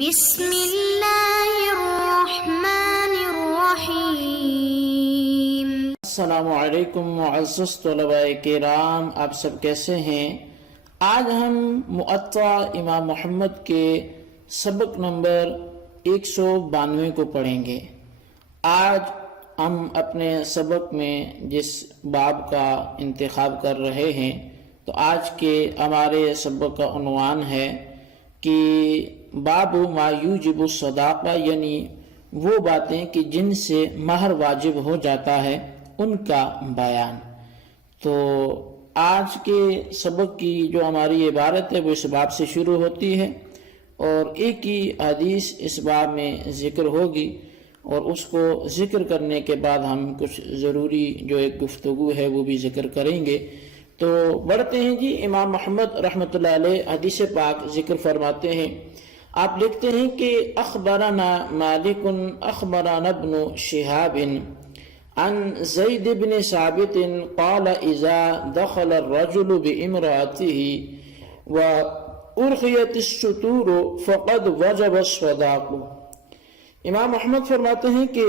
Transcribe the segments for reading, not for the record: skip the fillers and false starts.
بسم اللہ الرحمن الرحیم۔ السلام علیکم معزز طلباء کرام، آپ سب کیسے ہیں؟ آج ہم موطا امام محمد کے سبق نمبر 192 کو پڑھیں گے۔ آج ہم اپنے سبق میں جس باب کا انتخاب کر رہے ہیں تو آج کے ہمارے سبق کا عنوان ہے کہ باب ما یوجب الصداقہ، یعنی وہ باتیں کہ جن سے مہر واجب ہو جاتا ہے ان کا بیان۔ تو آج کے سبق کی جو ہماری عبارت ہے وہ اس باب سے شروع ہوتی ہے اور ایک ہی حدیث اس باب میں ذکر ہوگی اور اس کو ذکر کرنے کے بعد ہم کچھ ضروری جو ایک گفتگو ہے وہ بھی ذکر کریں گے۔ تو بڑھتے ہیں جی۔ امام محمد رحمۃ اللہ علیہ حدیث پاک ذکر فرماتے ہیں، آپ لکھتے ہیں کہ اخبرنا مالک اخبرنا ابن شہاب عن زید بن ثابت قال اذا دخل الرجل بامرأته وارخیت الستور فقد وجب الصداق۔ امام محمد فرماتے ہیں کہ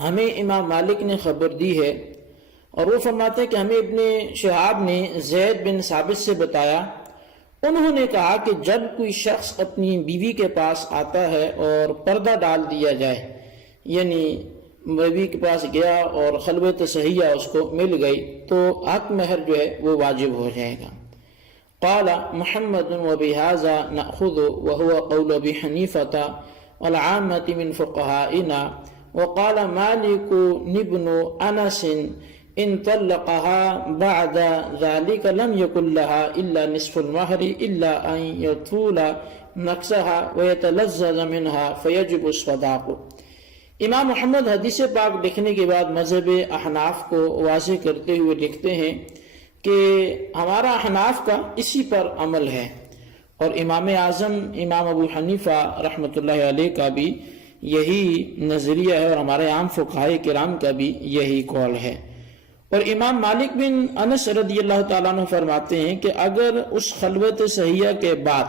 ہمیں امام مالک نے خبر دی ہے اور وہ فرماتے ہیں کہ ہمیں ابن شہاب نے زید بن ثابت سے بتایا، انہوں نے کہا کہ جب کوئی شخص اپنی بیوی کے پاس آتا ہے اور پردہ ڈال دیا جائے، یعنی بیوی کے پاس گیا اور خلوت صحیحہ اس کو مل گئی تو حق مہر جو ہے وہ واجب ہو جائے گا۔ قال محمد وبهذا نأخذ وهو قول ابي حنیفة والعامة من فقهائنا، وقال مالك ابن انس ان طلقها بعد ذلك لم يكن لها الا نصف المهر الا ان يطول نقصها ويتلذذ منها فيجب الصداق۔ امام محمد حدیث پاک لکھنے کے بعد مذہب احناف کو واضح کرتے ہوئے لکھتے ہیں کہ ہمارا احناف کا اسی پر عمل ہے اور امام اعظم امام ابو حنیفہ رحمۃ اللہ علیہ کا بھی یہی نظریہ ہے اور ہمارے عام فقہائے کرام کا بھی یہی قول ہے۔ اور امام مالک بن انس رضی اللہ تعالیٰ عنہ فرماتے ہیں کہ اگر اس خلوت صحیحہ کے بعد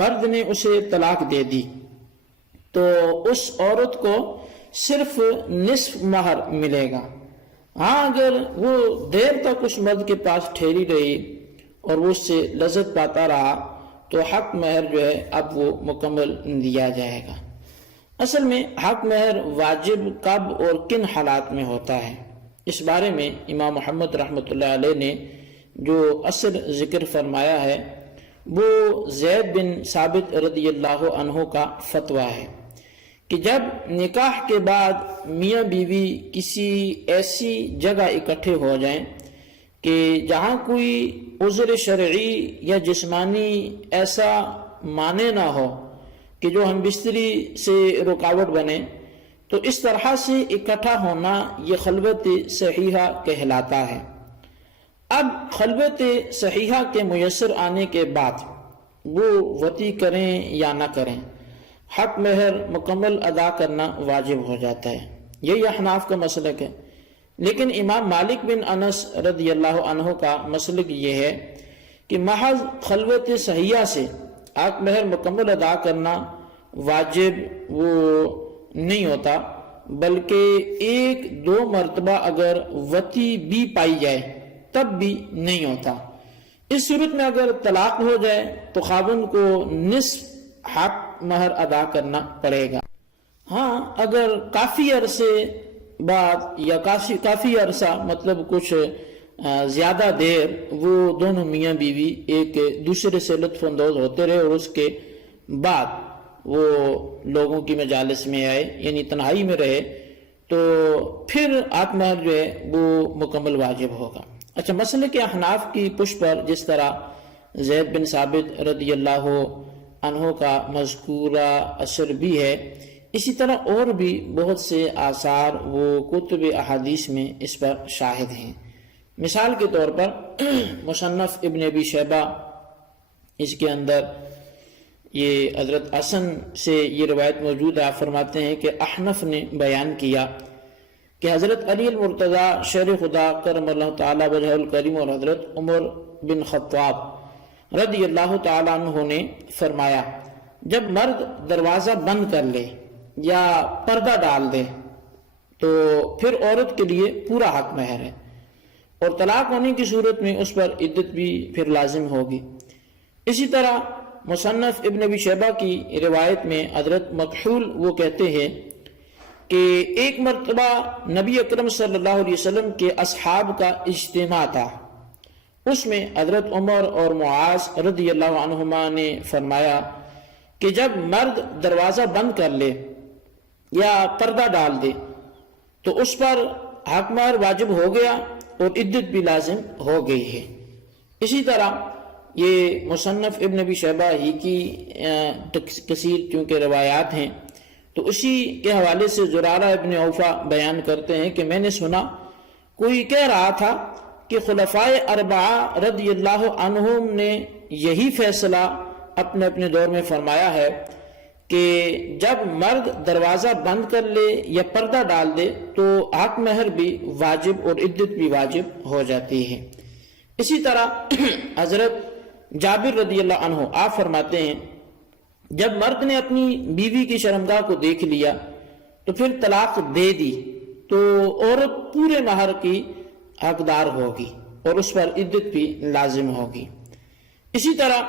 مرد نے اسے طلاق دے دی تو اس عورت کو صرف نصف مہر ملے گا۔ ہاں اگر وہ دیر تک اس مرد کے پاس ٹھہری رہی اور وہ اس سے لذت پاتا رہا تو حق مہر جو ہے اب وہ مکمل دیا جائے گا۔ اصل میں حق مہر واجب کب اور کن حالات میں ہوتا ہے، اس بارے میں امام محمد رحمۃ اللہ علیہ نے جو اصل ذکر فرمایا ہے وہ زید بن ثابت رضی اللہ عنہ کا فتویٰ ہے کہ جب نکاح کے بعد میاں بیوی کسی ایسی جگہ اکٹھے ہو جائیں کہ جہاں کوئی عذر شرعی یا جسمانی ایسا مانع نہ ہو کہ جو ہم بستری سے رکاوٹ بنے، تو اس طرح سے اکٹھا ہونا یہ خلوت صحیحہ کہلاتا ہے۔ اب خلوت صحیحہ کے میسر آنے کے بعد وہ وطی کریں یا نہ کریں، حق مہر مکمل ادا کرنا واجب ہو جاتا ہے۔ یہی احناف کا مسلک ہے، لیکن امام مالک بن انس رضی اللہ عنہ کا مسلک یہ ہے کہ محض خلوت صحیحہ سے حق مہر مکمل ادا کرنا واجب وہ نہیں ہوتا، بلکہ ایک دو مرتبہ اگر وطی بھی پائی جائے تب بھی نہیں ہوتا۔ اس صورت میں اگر طلاق ہو جائے تو خاوند کو نصف حق مہر ادا کرنا پڑے گا۔ ہاں اگر کافی عرصے بعد یا کافی عرصہ مطلب کچھ زیادہ دیر وہ دونوں میاں بیوی ایک دوسرے سے لطف اندوز ہوتے رہے اور اس کے بعد وہ لوگوں کی مجالس میں آئے یعنی تنہائی میں رہے تو پھر حق مہر جو ہے وہ مکمل واجب ہوگا۔ اچھا، مسئلے کے احناف کی پشت پر جس طرح زید بن ثابت رضی اللہ عنہ کا مذکورہ اثر بھی ہے، اسی طرح اور بھی بہت سے آثار وہ کتب احادیث میں اس پر شاہد ہیں۔ مثال کے طور پر مصنف ابن ابی شیبہ، اس کے اندر یہ حضرت حسن سے یہ روایت موجود ہے، آپ فرماتے ہیں کہ احنف نے بیان کیا کہ حضرت علی المرتضی شیر خدا کرم اللہ تعالی وجہ الکریم اور حضرت عمر بن خطاب رضی اللہ تعالیٰ عنہ نے فرمایا جب مرد دروازہ بند کر لے یا پردہ ڈال دے تو پھر عورت کے لیے پورا حق مہر ہے، اور طلاق ہونے کی صورت میں اس پر عدت بھی پھر لازم ہوگی۔ اسی طرح مصنف ابن ابی شیبہ کی روایت میں حضرت مکحول وہ کہتے ہیں کہ ایک مرتبہ نبی اکرم صلی اللہ علیہ وسلم کے اصحاب کا اجتماع تھا، اس میں حضرت عمر اور معاذ رضی اللہ عنہما نے فرمایا کہ جب مرد دروازہ بند کر لے یا پردہ ڈال دے تو اس پر حق مہر واجب ہو گیا اور عدت بھی لازم ہو گئی ہے۔ اسی طرح یہ مصنف ابن ابی شیبہ ہی کی کثیر چونکہ روایات ہیں، تو اسی کے حوالے سے زرارہ ابن اوفا بیان کرتے ہیں کہ میں نے سنا کوئی کہہ رہا تھا کہ خلفائے اربعہ رضی اللہ عنہم نے یہی فیصلہ اپنے اپنے دور میں فرمایا ہے کہ جب مرد دروازہ بند کر لے یا پردہ ڈال دے تو حق مہر بھی واجب اور عدت بھی واجب ہو جاتی ہے۔ اسی طرح حضرت جابر رضی اللہ عنہ آپ فرماتے ہیں جب مرد نے اپنی بیوی کی شرمگاہ کو دیکھ لیا تو پھر طلاق دے دی تو عورت پورے مہر کی حقدار ہوگی اور اس پر عدت بھی لازم ہوگی۔ اسی طرح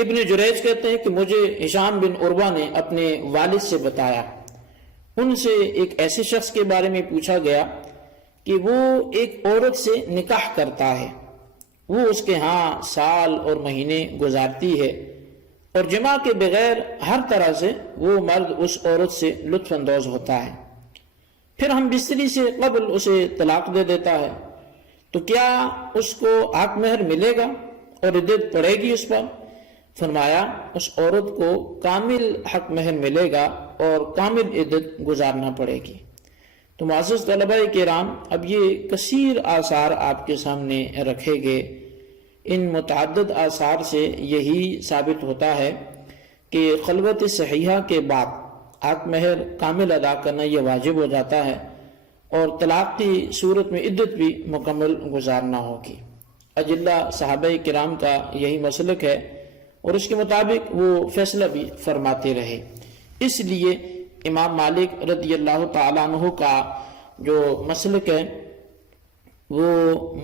ابن جریج کہتے ہیں کہ مجھے ہشام بن عروہ نے اپنے والد سے بتایا، ان سے ایک ایسے شخص کے بارے میں پوچھا گیا کہ وہ ایک عورت سے نکاح کرتا ہے، وہ اس کے ہاں سال اور مہینے گزارتی ہے اور جماع کے بغیر ہر طرح سے وہ مرد اس عورت سے لطف اندوز ہوتا ہے، پھر ہم بستری سے قبل اسے طلاق دے دیتا ہے، تو کیا اس کو حق مہر ملے گا اور عدت پڑے گی اس پر؟ فرمایا اس عورت کو کامل حق مہر ملے گا اور کامل عدت گزارنا پڑے گی۔ تو معزز طلبہ کرام، اب یہ کثیر آثار آپ کے سامنے رکھے گئے، ان متعدد آثار سے یہی ثابت ہوتا ہے کہ خلوت صحیحہ کے بعد حق مہر کامل ادا کرنا یہ واجب ہو جاتا ہے اور طلاق کی صورت میں عدت بھی مکمل گزارنا ہوگی۔ اجلہ صحابہ کرام کا یہی مسلک ہے اور اس کے مطابق وہ فیصلہ بھی فرماتے رہے، اس لیے امام مالک رضی اللہ تعالیٰ عنہ کا جو مسلک ہے وہ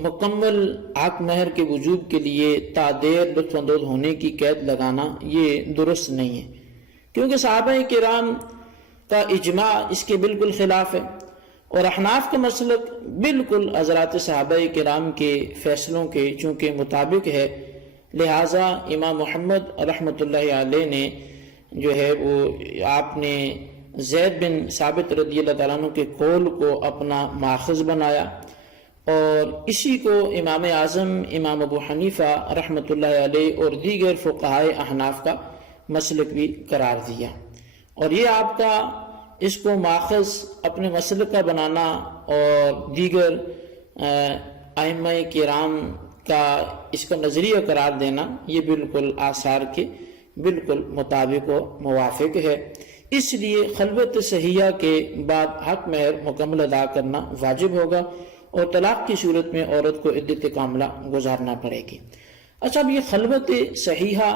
مکمل حق مہر کے وجوب کے لیے تادیر لطف اندوز ہونے کی قید لگانا یہ درست نہیں ہے، کیونکہ صحابہ کرام کا اجماع اس کے بالکل خلاف ہے، اور احناف کا مسلک بالکل حضرات صحابہ کرام کے فیصلوں کے چونکہ مطابق ہے، لہٰذا امام محمد رحمۃ اللہ علیہ نے جو ہے وہ آپ نے زید بن ثابت رضی اللہ تعالیٰ عنہ کے قول کو اپنا ماخذ بنایا اور اسی کو امام اعظم امام ابو حنیفہ رحمۃ اللہ علیہ اور دیگر فقہائے احناف کا مسلک بھی قرار دیا، اور یہ آپ کا اس کو ماخذ اپنے مسلک کا بنانا اور دیگر ائمہ کرام کا اس کا نظریہ قرار دینا یہ بالکل آثار کے بالکل مطابق و موافق ہے، اس لیے خلوت صحیحہ کے بعد حق مہر مکمل ادا کرنا واجب ہوگا اور طلاق کی صورت میں عورت کو عدت کاملہ گزارنا پڑے گی۔ اچھا، اب یہ خلوت صحیحہ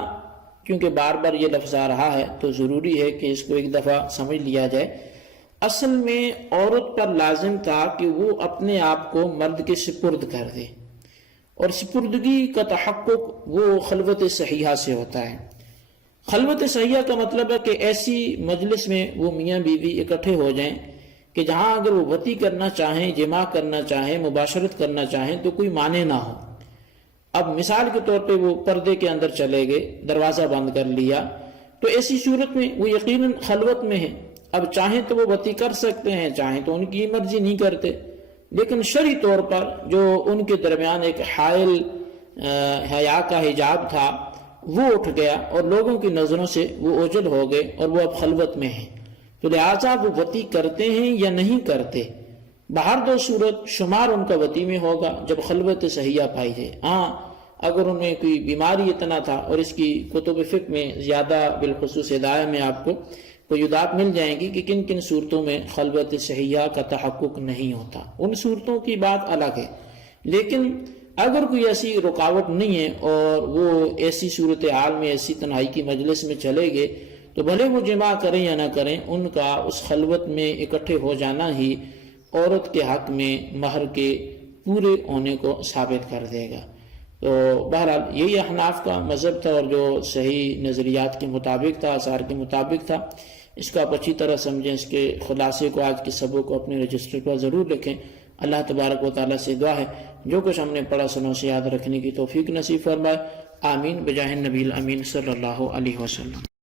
کیونکہ بار بار یہ لفظ آ رہا ہے تو ضروری ہے کہ اس کو ایک دفعہ سمجھ لیا جائے۔ اصل میں عورت پر لازم تھا کہ وہ اپنے آپ کو مرد کے سپرد کر دے، اور سپردگی کا تحقق وہ خلوت صحیحہ سے ہوتا ہے۔ خلوت صحیحہ کا مطلب ہے کہ ایسی مجلس میں وہ میاں بیوی اکٹھے ہو جائیں کہ جہاں اگر وہ وطی کرنا چاہیں، جماع کرنا چاہیں، مباشرت کرنا چاہیں تو کوئی معنی نہ ہو۔ اب مثال کے طور پہ وہ پردے کے اندر چلے گئے، دروازہ بند کر لیا، تو ایسی صورت میں وہ یقیناً خلوت میں ہے، اب چاہیں تو وہ وطی کر سکتے ہیں، چاہیں تو ان کی مرضی نہیں کرتے، لیکن شرعی طور پر جو ان کے درمیان ایک حائل حیا کا حجاب تھا وہ اٹھ گیا اور لوگوں کی نظروں سے وہ اوجھل ہو گئے اور وہ اب خلوت میں ہیں، تو لہٰذا وہ وطی کرتے ہیں یا نہیں کرتے، باہر دو صورت شمار ان کا وطی میں ہوگا جب خلوت صحیحہ پائی جائے۔ ہاں، اگر ان میں کوئی بیماری اتنا تھا، اور اس کی کتب فقہ میں زیادہ بالخصوص ہدایہ میں آپ کو کوئی یدات مل جائیں گی کہ کن کن صورتوں میں خلوت صحیحہ کا تحقق نہیں ہوتا، ان صورتوں کی بات الگ ہے، لیکن اگر کوئی ایسی رکاوٹ نہیں ہے اور وہ ایسی صورتحال میں ایسی تنہائی کی مجلس میں چلے گئے تو بھلے وہ جماع کریں یا نہ کریں، ان کا اس خلوت میں اکٹھے ہو جانا ہی عورت کے حق میں مہر کے پورے ہونے کو ثابت کر دے گا۔ تو بہرحال یہی احناف کا مذہب تھا، اور جو صحیح نظریات کے مطابق تھا، آثار کے مطابق تھا۔ اس کو آپ اچھی طرح سمجھیں، اس کے خلاصے کو، آج کے سبق کو اپنے رجسٹر پر ضرور لکھیں۔ اللہ تبارک و تعالیٰ سے دعا ہے جو کچھ ہم نے پڑھا سنوں سے یاد رکھنے کی توفیق نصیب فرمائے۔ آمین بجاہ النبی الامین صلی اللہ علیہ وسلم۔